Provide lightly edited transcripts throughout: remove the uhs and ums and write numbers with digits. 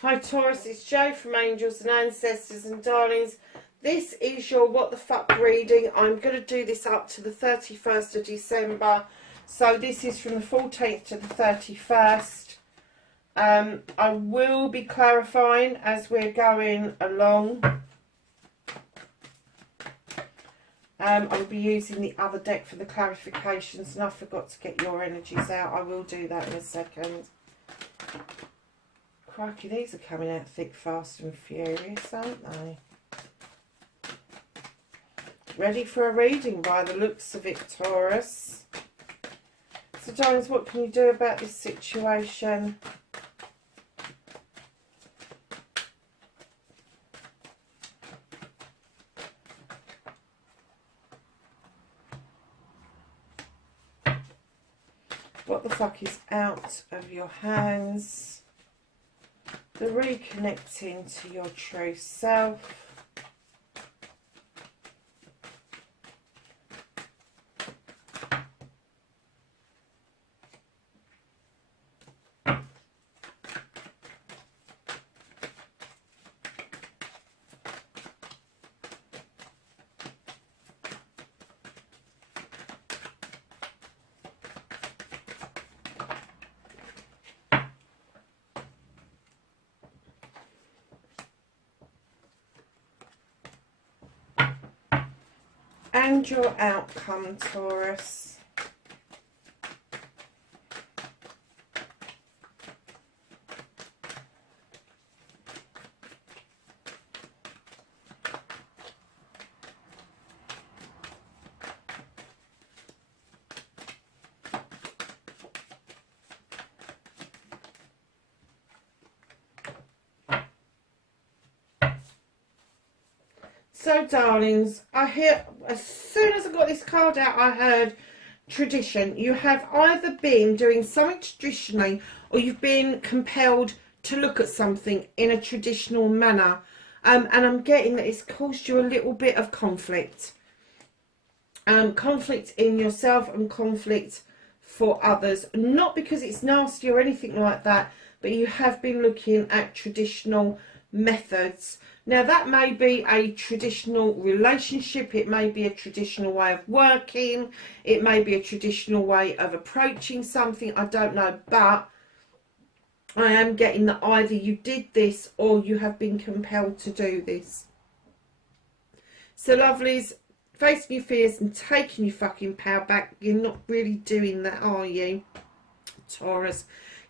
Hi Taurus, it's Jo from Angels and Ancestors and Darlings. This is your What the Fuck reading. I'm going to do this up to the 31st of December. So this is from the 14th to the 31st. I will be clarifying as we're going along. I'll be using the other deck for the clarifications, and I forgot to get your energies out. I will do that in a second. Crikey, these are coming out thick, fast and furious, aren't they? Ready for a reading by the looks of it, Taurus. So, darlings, what can you do about this situation? What the fuck is out of your hands? The reconnecting to your true self. And your outcome, Taurus. So, darlings, I hear, as soon as I got this card out, I heard tradition. You have either been doing something traditionally, or you've been compelled to look at something in a traditional manner. And I'm getting that it's caused you a little bit of conflict. Conflict in yourself and conflict for others. Not because it's nasty or anything like that, but you have been looking at traditional methods. Now, that may be a traditional relationship, it may be a traditional way of working, it may be a traditional way of approaching something, I don't know, but I am getting that either you did this or you have been compelled to do this. So, lovelies, facing your fears and taking your fucking power back, you're not really doing that, are you, Taurus?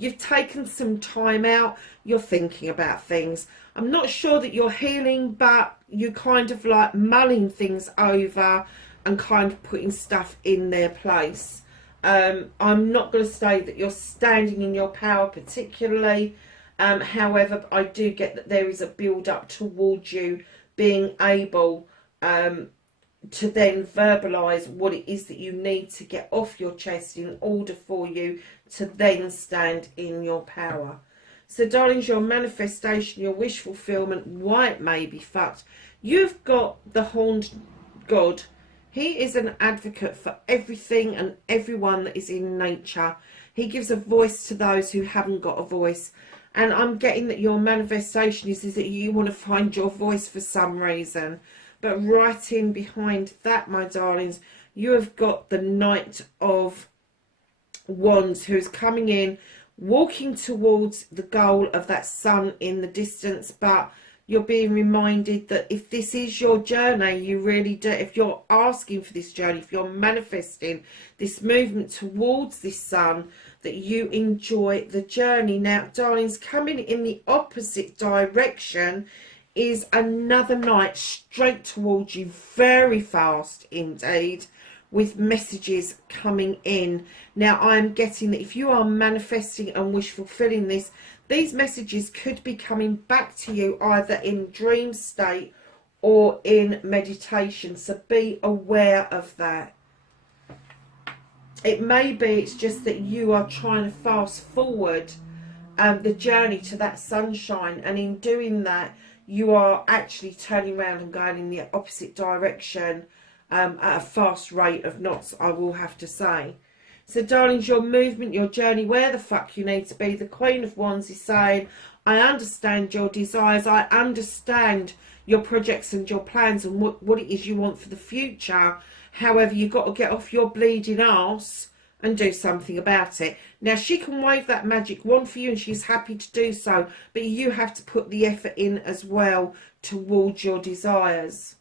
You've taken some time out, you're thinking about things. I'm not sure that you're healing, but you're kind of like mulling things over and kind of putting stuff in their place. I'm not going to say that you're standing in your power particularly. However, I do get that there is a build up towards you being able to then verbalise what it is that you need to get off your chest in order for you to then stand in your power. So, darlings, your manifestation, your wish fulfillment, why it may be fucked. You've got the horned god. He is an advocate for everything and everyone that is in nature. He gives a voice to those who haven't got a voice. And I'm getting that your manifestation is that you want to find your voice for some reason. But right in behind that, my darlings, you have got the Knight of Wands, who is coming in, walking towards the goal of that sun in the distance. But you're being reminded that if this is your journey, you really do, if you're asking for this journey, if you're manifesting this movement towards this sun, that you enjoy the journey. Now, darlings, coming in the opposite direction is another knight straight towards you, very fast indeed, with messages coming in. Now, I'm getting that if you are manifesting and wish fulfilling this, these messages could be coming back to you either in dream state or in meditation. So be aware of that. It may be it's just that you are trying to fast forward the journey to that sunshine, and in doing that you are actually turning around and going in the opposite direction at a fast rate of knots, I will have to say. So darlings, your movement, your journey, where the fuck you need to be. The Queen of Wands is saying, I understand your desires, I understand your projects and your plans and what it is you want for the future. However, you've got to get off your bleeding arse and do something about it. Now, she can wave that magic wand for you and she's happy to do so, but you have to put the effort in as well towards your desires.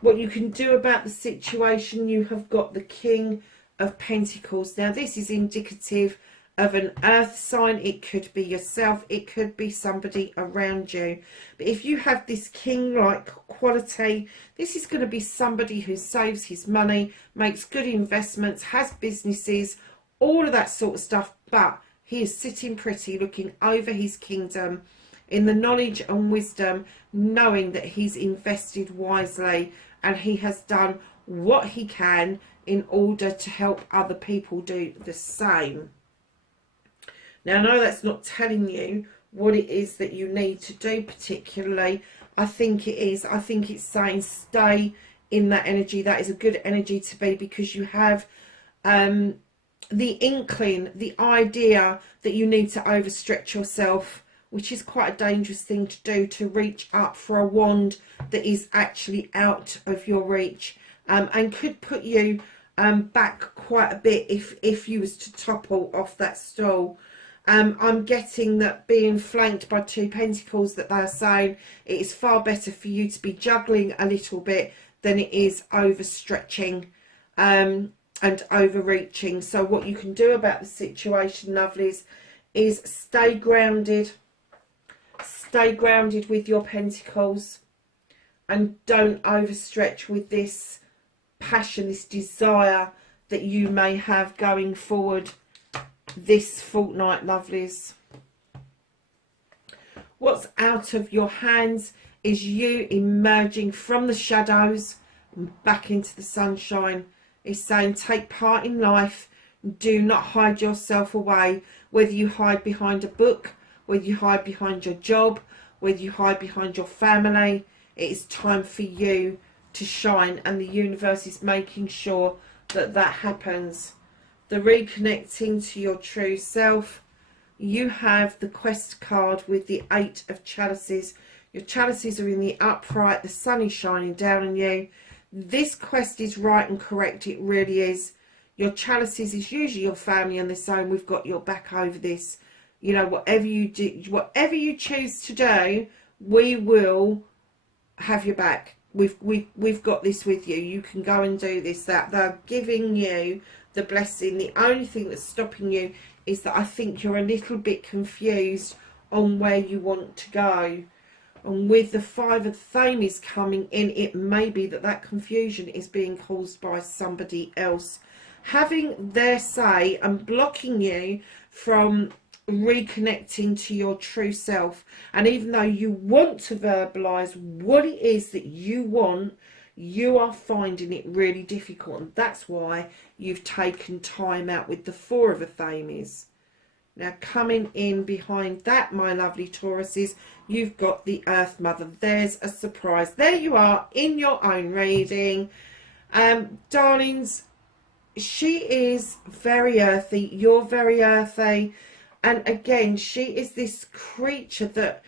What you can do about the situation, you have got the King of Pentacles. Now, this is indicative of an earth sign. It could be yourself, it could be somebody around you, but if you have this king-like quality, this is going to be somebody who saves his money, makes good investments, has businesses, all of that sort of stuff, but he is sitting pretty, looking over his kingdom in the knowledge and wisdom, knowing that he's invested wisely and he has done what he can in order to help other people do the same. Now, I know that's not telling you what it is that you need to do particularly. I think it is. I think it's saying stay in that energy. That is a good energy to be, because you have the inkling, the idea that you need to overstretch yourself, which is quite a dangerous thing to do, to reach up for a wand that is actually out of your reach, and could put you back quite a bit if you was to topple off that stool. I'm getting that being flanked by two pentacles, that they're saying it is far better for you to be juggling a little bit than it is overstretching and overreaching. So what you can do about the situation, lovelies, is stay grounded with your pentacles, and don't overstretch with this passion, this desire that you may have going forward this fortnight, lovelies. What's out of your hands is you emerging from the shadows and back into the sunshine. It's saying take part in life, do not hide yourself away, whether you hide behind a book, whether you hide behind your job, whether you hide behind your family. It is time for you to shine, and the universe is making sure that that happens. The reconnecting to your true self. You have the quest card with the 8 of chalices. Your chalices are in the upright. The sun is shining down on you. This quest is right and correct. It really is. Your chalices is usually your family, and they're saying we've got your back over this. You know, whatever you do, whatever you choose to do, we will have your back. We've got this with you. You can go and do this, that. They're giving you the blessing. The only thing that's stopping you is that I think you're a little bit confused on where you want to go. And with the 5 of Thames coming in, it may be that that confusion is being caused by somebody else having their say and blocking you from reconnecting to your true self. And even though you want to verbalize what it is that you want, you are finding it really difficult, and that's why you've taken time out with the 4 of Thames. Now, coming in behind that, my lovely Tauruses, you've got the Earth Mother. There's a surprise. There you are in your own reading. Darlings, she is very earthy. You're very earthy. And again, she is this creature that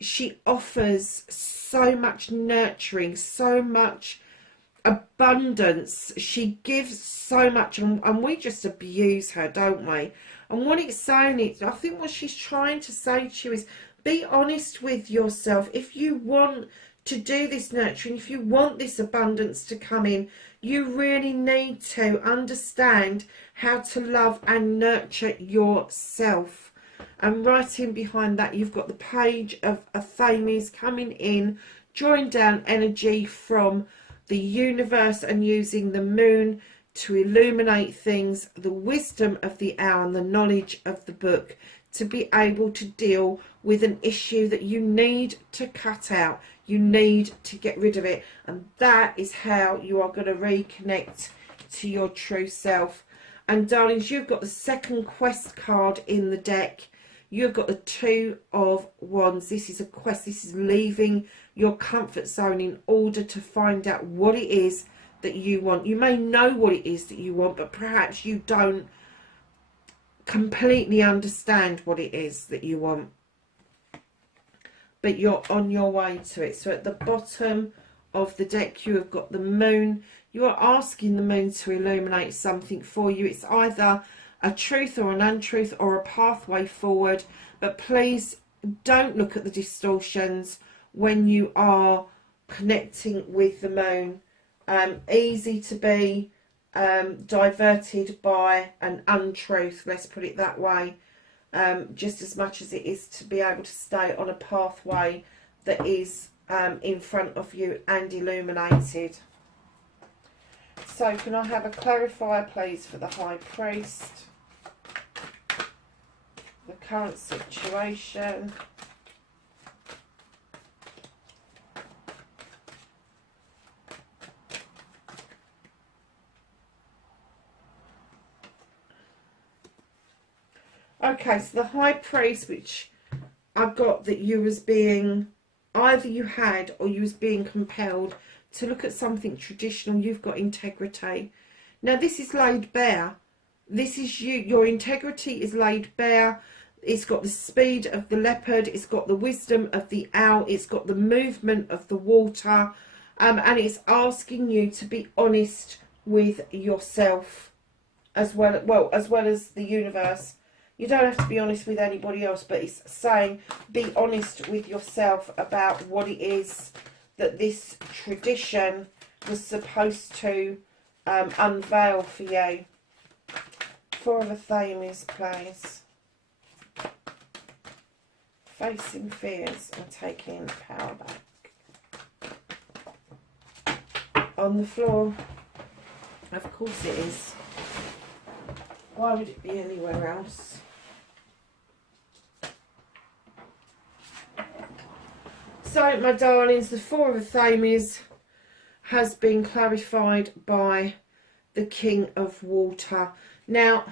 she offers so much nurturing, so much abundance. She gives so much, and we just abuse her, don't we? And what it's saying is, I think what she's trying to say to you is, be honest with yourself. If you want to do this nurturing, if you want this abundance to come in, you really need to understand how to love and nurture yourself. And right in behind that, you've got the Page of Thames coming in, drawing down energy from the universe and using the moon to illuminate things, the wisdom of the hour and the knowledge of the book, to be able to deal with an issue that you need to cut out. You need to get rid of it. And that is how you are going to reconnect to your true self. And darlings, you've got the second quest card in the deck. You've got the Two of Wands. This is a quest. This is leaving your comfort zone in order to find out what it is that you want. You may know what it is that you want, but perhaps you don't completely understand what it is that you want. But you're on your way to it. So at the bottom of the deck, you have got the Moon. You are asking the Moon to illuminate something for you. It's either a truth or an untruth or a pathway forward. But please don't look at the distortions when you are connecting with the Moon. Easy to be diverted by an untruth, let's put it that way, just as much as it is to be able to stay on a pathway that is in front of you and illuminated. So can I have a clarifier please for the High Priest, the current situation, okay, so the High Priest, which I got that you was being, either you had or you was being compelled to look at something traditional. You've got integrity. Now this is laid bare. This is you. Your integrity is laid bare. It's got the speed of the leopard. It's got the wisdom of the owl. It's got the movement of the water. And it's asking you to be honest with yourself as well as the universe. You don't have to be honest with anybody else, but it's saying be honest with yourself about what it is that this tradition was supposed to unveil for you. Four of Athames, please. Facing fears and taking power back. On the floor. Of course it is. Why would it be anywhere else? So, my darlings, the Four of Athames has been clarified by the King of Water. Now,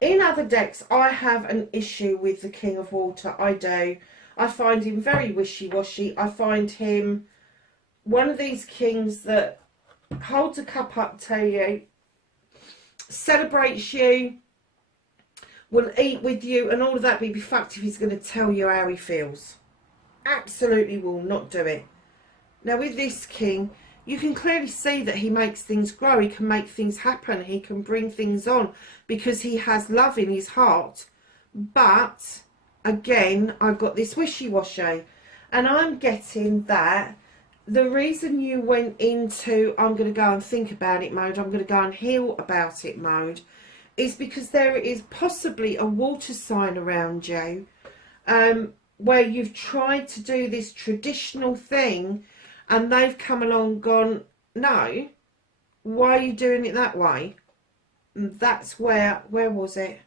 in other decks, I have an issue with the King of Water. I do. I find him very wishy-washy. I find him one of these kings that holds a cup up to you, celebrates you, will eat with you, and all of that, but he'd be fucked if he's going to tell you how he feels. Absolutely will not do it. Now with this king, you can clearly see that he makes things grow. He can make things happen. He can bring things on because he has love in his heart. But again, I've got this wishy-washy, and I'm getting that the reason you went into I'm going to go and think about it mode, I'm going to go and heal about it mode, is because there is possibly a water sign around you, where you've tried to do this traditional thing and they've come along and gone, no, why are you doing it that way? And that's where was it?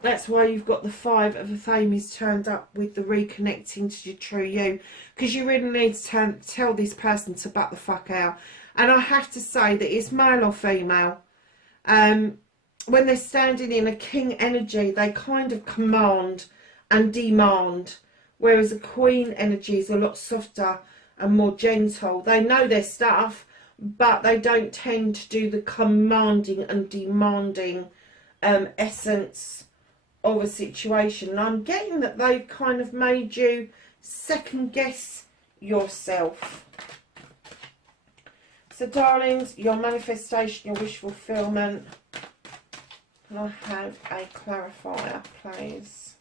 That's why you've got the Five of Athames turned up with the reconnecting to your true you, because you really need to tell this person to butt the fuck out. And I have to say that it's male or female. When they're standing in a king energy, they kind of command and demand, whereas a queen energy is a lot softer and more gentle. They know their stuff, but they don't tend to do the commanding and demanding essence of a situation. And I'm getting that they've kind of made you second guess yourself. So darlings, your manifestation, your wish fulfillment. Can I have a clarifier, please?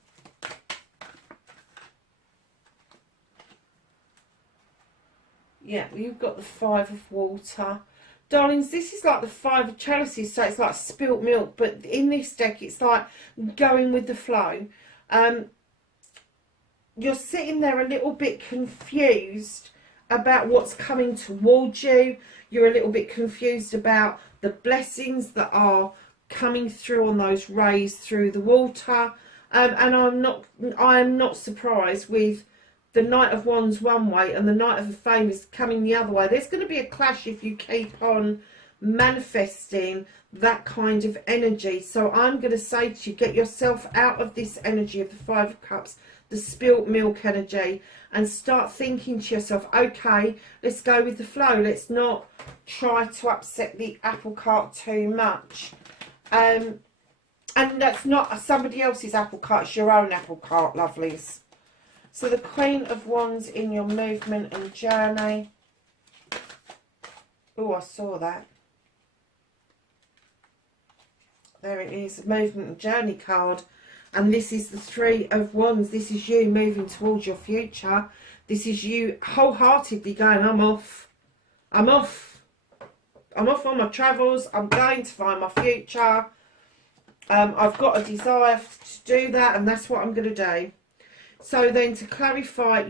Yeah, you've got the Five of Water. Darlings, this is like the Five of Chalices, so it's like spilt milk, but in this deck it's like going with the flow. You're sitting there a little bit confused about what's coming towards you. You're a little bit confused about the blessings that are coming through on those rays through the water, and I am not surprised with the Knight of Wands one way and the Knight of Fame is coming the other way. There's going to be a clash if you keep on manifesting that kind of energy. So I'm going to say to you, get yourself out of this energy of the Five of Cups, the spilt milk energy, and start thinking to yourself, okay, let's go with the flow. Let's not try to upset the apple cart too much. And that's not somebody else's apple cart, it's your own apple cart, lovelies. So the Queen of Wands in your movement and journey. Oh, I saw that. There it is, movement and journey card. And this is the Three of Wands. This is you moving towards your future. This is you wholeheartedly going, I'm off. I'm off. I'm off on my travels. I'm going to find my future. I've got a desire to do that, and that's what I'm going to do. So then to clarify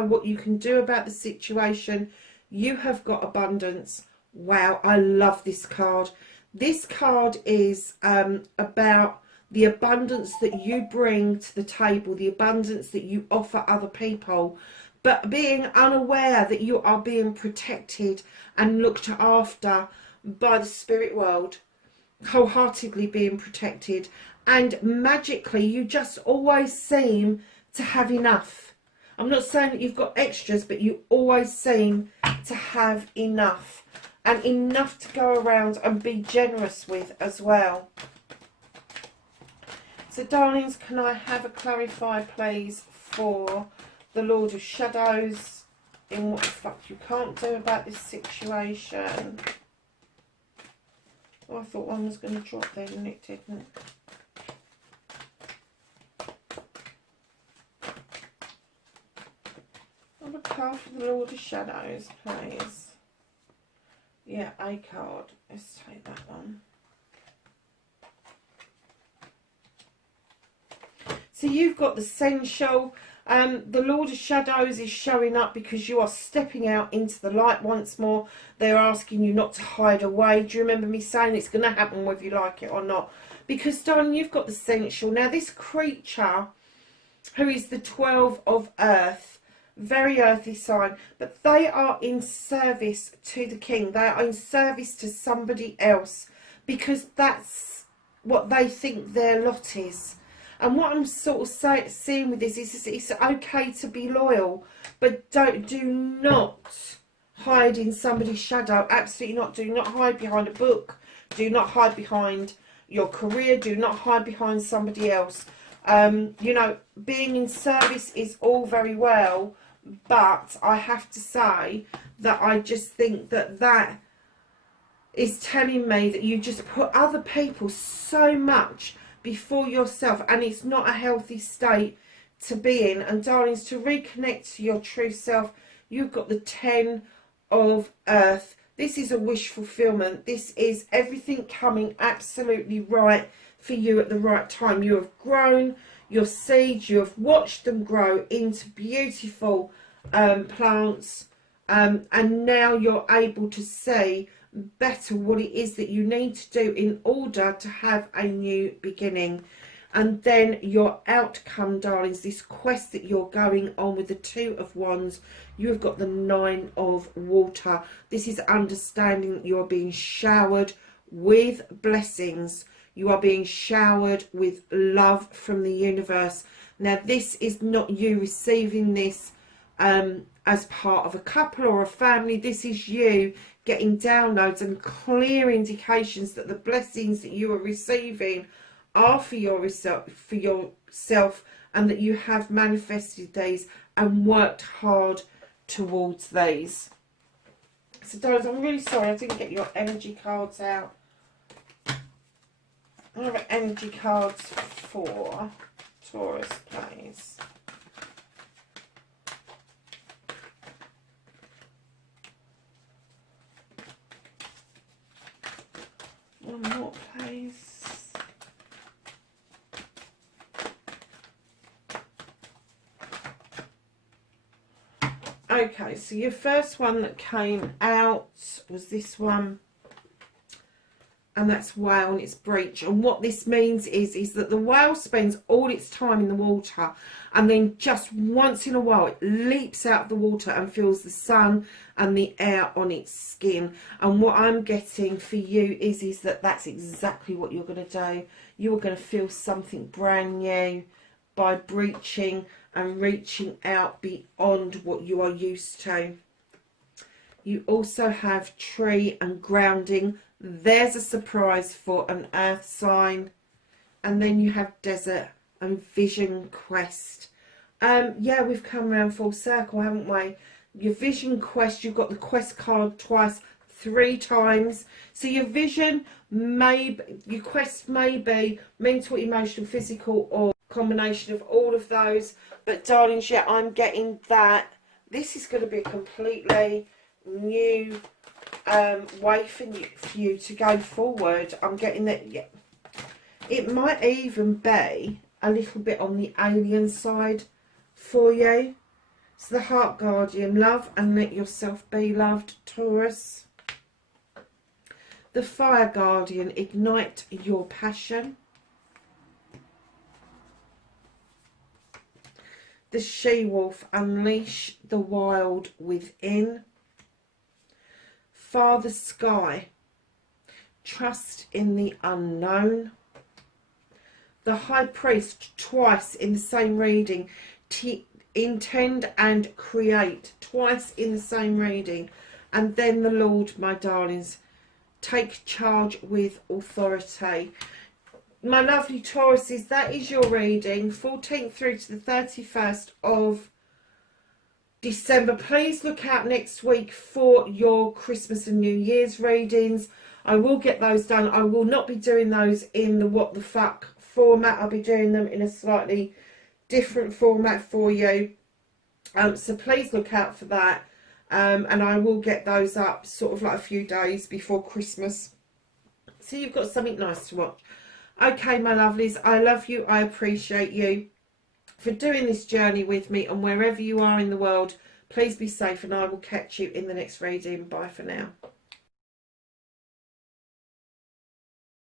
what you can do about the situation, you have got abundance. Wow, I love this card. This card is about the abundance that you bring to the table, the abundance that you offer other people, but being unaware that you are being protected and looked after by the spirit world, wholeheartedly being protected, and magically you just always seem to have enough. I'm not saying that you've got extras, but you always seem to have enough, and enough to go around and be generous with as well. So darlings, can I have a clarify please for the Lord of Shadows in what the fuck you can't do about this situation? Oh, I thought one was going to drop then and it didn't. I'm a card for the Lord of Shadows, please. Yeah, a card. Let's take that one. So you've got the sensual. The Lord of Shadows is showing up because you are stepping out into the light once more. They're asking you not to hide away. Do you remember me saying it's going to happen whether you like it or not? Because, darling, you've got the sensual. Now, this creature, who is the 12 of Earth, very earthy sign, but they are in service to the king. They are in service to somebody else because that's what they think their lot is. And what I'm sort of seeing with this is it's okay to be loyal, but do not hide in somebody's shadow. Absolutely not. Do not hide behind a book. Do not hide behind your career. Do not hide behind somebody else. You know, being in service is all very well, but I have to say that I just think that that is telling me that you just put other people so much before yourself, and it's not a healthy state to be in. And darlings, to reconnect to your true self, you've got the 10 of Earth. This is a wish fulfillment. This is everything coming absolutely right for you at the right time. You have grown your seeds, you have watched them grow into beautiful plants, and now you're able to see better what it is that you need to do in order to have a new beginning. And then your outcome, darlings, this quest that you're going on with the 2 of Wands, you've got the 9 of Water. This is understanding that you're being showered with blessings. You are being showered with love from the universe. Now, this is not you receiving this as part of a couple or a family. This is you getting downloads and clear indications that the blessings that you are receiving are for yourself, and that you have manifested these and worked hard towards these. So darlings, I'm really sorry I didn't get your energy cards out. I have energy cards for Taurus, please. One more, please. Okay, so your first one that came out was this one. and that's whale and its breach. And what this means is that the whale spends all its time in the water, and then just once in a while it leaps out of the water and feels the sun and the air on its skin. And what I'm getting for you is that that's exactly what you're going to do. You're going to feel something brand new by breaching and reaching out beyond what you are used to. You also have tree and grounding. There's a surprise for an earth sign. And then you have desert and vision quest. Yeah, we've come around full circle, haven't we? Your vision quest, you've got the quest card twice, 3 times. So your vision your quest may be mental, emotional, physical, or combination of all of those. But darlings, yeah, I'm getting that this is going to be a completely new way for you to go forward. I'm getting that, yeah. It might even be a little bit on the alien side for you. So the Heart Guardian, love and let yourself be loved, Taurus. The Fire Guardian, ignite your passion. The She-Wolf, unleash the wild within. Father Sky, trust in the unknown. The High Priest, twice in the same reading. Intend and create, twice in the same reading. And then the Lord, my darlings, take charge with authority. My lovely Tauruses, that is your reading, 14th through to the 31st of December. Please look out next week for your Christmas and New Year's readings. I will get those done. I will not be doing those in the what the fuck format. I'll be doing them in a slightly different format for you. So please look out for that. And I will get those up sort of like a few days before Christmas. So you've got something nice to watch. Okay, my lovelies, I love you. I appreciate you for doing this journey with me. And wherever you are in the world, please be safe. And I will catch you in the next reading. Bye for now.